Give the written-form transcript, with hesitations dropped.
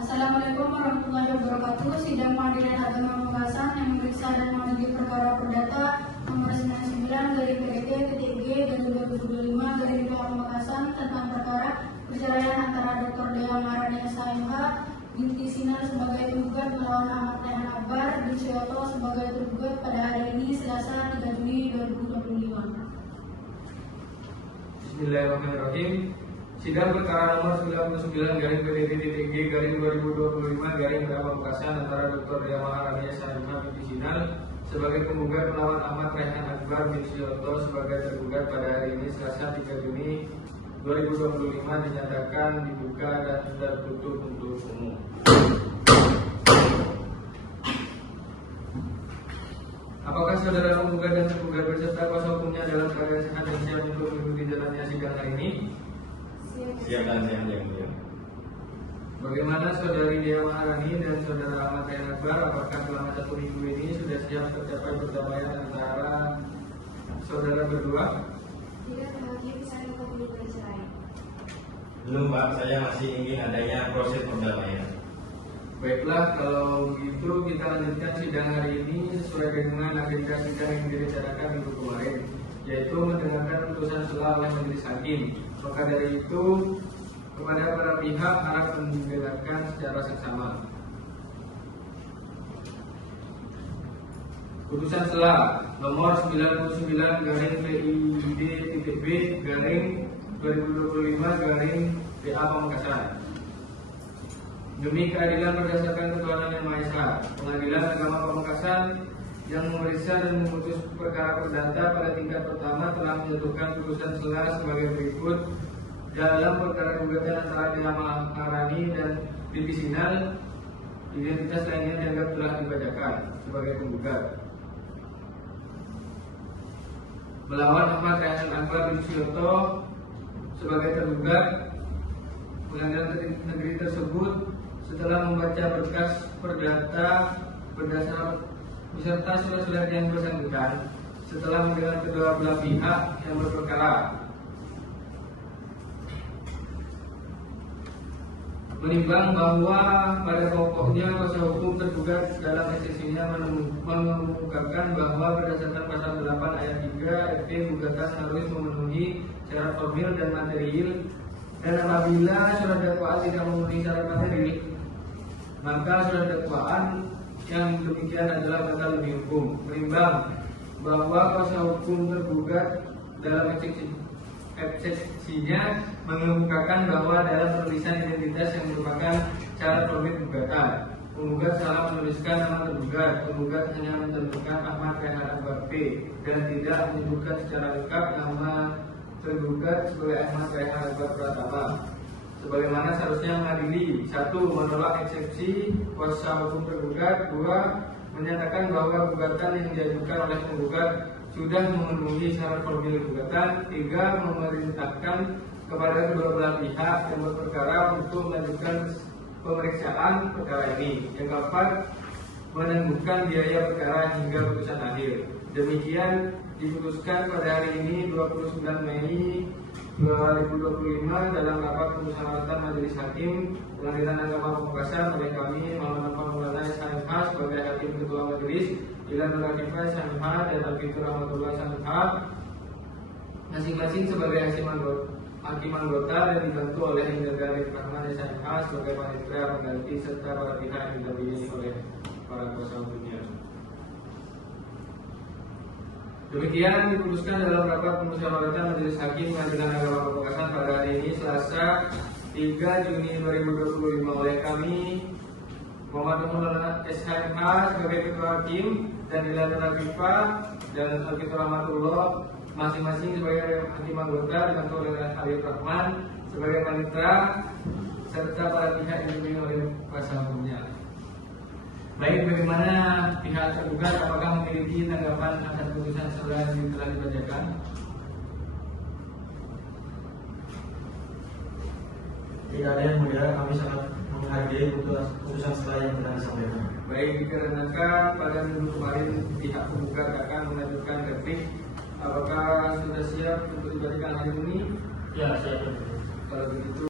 Assalamualaikum warahmatullahi wabarakatuh. Sidang Pengadilan Agama Pamekasan yang memeriksa dan mengadili perkara perdata nomor 99/PDT-G/2025/PA Pamekasan tentang perkara perceraian antara Dr. Dea Maharani SHMH binti Sinar sebagai tergugat melawan Ahmad Rehan Akbar bin Suyoto sebagai tergugat pada hari ini Selasa 3 Juni 2025. Bismillahirrahmanirrahim. Sidang perkara nomor 99/PDT-G/2025/PA Pamekasan antara Dr. Dea Maharani SHMH binti Sinar sebagai penggugat melawan Ahmad Rehan Akbar bin Suyoto sebagai tergugat pada hari ini Selasa 3 Juni 2025 dinyatakan dibuka dan tertutup untuk umum. Apakah saudara penggugat dan tergugat berserta kuasa hukumnya dalam keadaan sehat dan siap untuk mengikuti jalannya sidang hari ini? Siap dan siap yang mulia. Bagaimana saudari Dea Maharani dan saudara Ahmad Rehan Akbar? Apakah selama 1 minggu ini sudah siap tercapai perdamaian antara saudara berdua? Tidak, hakim saya belum bercerai. Belum Pak, saya masih ingin adanya proses perdamaian. Baiklah, kalau begitu kita lanjutkan sidang hari ini sesuai dengan agenda sidang yang direncanakan minggu kemarin, yaitu mendengarkan putusan sela oleh majelis hakim. Maka dari itu, kepada para pihak harap mendengarkan secara seksama. Putusan sela nomor 99/PID-B/2025/PA Pamekasan. Demi keadilan berdasarkan ketuhanan yang Maha Esa, Pengadilan Agama Pamekasan yang memeriksa dan memutus perkara perdata pada tingkat pertama telah menjatuhkan putusan sela sebagai berikut. Dalam perkara gugatan antara Dea Maharani dan binti Sinar, identitas lainnya dianggap telah dibacakan sebagai penggugat. Melawan Ahmad Rehan Akbar bin Suyoto sebagai tergugat, Pengadilan Negeri tersebut setelah membaca berkas perdata beserta surat-surat yang bersangkutan, setelah mendengar kedua belah pihak yang berperkara, menimbang bahwa pada pokoknya kuasa hukum tergugat dalam eksepsinya mengemukakan bahwa berdasarkan pasal 8 ayat 3 FT gugatan harus memenuhi syarat formil dan material, dan apabila surat dakwaan tidak memenuhi syarat material, maka surat dakwaan yang demikian adalah batal demi hukum. Menimbang bahwa kuasa hukum tergugat dalam eksepsinya mengemukakan bahwa dalam penulisan identitas yang merupakan syarat formil gugatan, penggugat salah menuliskan nama tergugat. Penggugat hanya mententukan Ahmad Rehan Akbar P dan tidak menyebutkan secara lengkap nama tergugat sebagai Ahmad Rehan Akbar Pratama. Sebagaimana seharusnya mengadili: 1. Menolak eksepsi kuasa hukum tergugat. 2. Menyatakan bahwa gugatan yang diajukan oleh penggugat sudah memenuhi syarat formil gugatan. 3. Memerintahkan kepada kedua belah pihak yang berperkara untuk melanjutkan pemeriksaan perkara ini. Yang keempat, menangguhkan biaya perkara hingga putusan akhir. Demikian diputuskan pada hari ini 29 Mei 2025 dalam rapat permusyawaratan Majelis Hakim Pengadilan Agama Pamekasan oleh kami Muhammad Maulana SHMH sebagai Hakim Ketua Majelis, Ilan Nurafifah SHMH dan Alfitur Rahmatullah SHMH masing-masing sebagai hakim anggota dan dibantu oleh Indra Rahman SHMH sebagai panitia pengganti serta para pihak yang didampingi oleh para kuasa hukumnya. Demikian diputuskan dalam rapat permusyawaratan Majelis Hakim Pengadilan Agama Pamekasan pada hari ini Selasa 3 Juni 2025 oleh kami Muhammad Maulana SHMH sebagai Ketua Hakim dan Ilan Nurafifah dan Alfitur Rahmatullah masing-masing sebagai hakim anggota dibantu oleh Alif Rahman sebagai panitia serta para pihak yang didampingi oleh kuasa hukumnya. Baik, bagaimana pihak tergugat, apakah memiliki tanggapan atas putusan sela yang telah dibacakan? Tidak ada yang mulia, kami sangat menghargai putusan sela yang telah disampaikan. Baik, dikarenakan pada minggu kemarin pihak tergugat akan mengajukan replik, apakah sudah siap untuk dibacakan hari ini? Ya, siap. Kalau begitu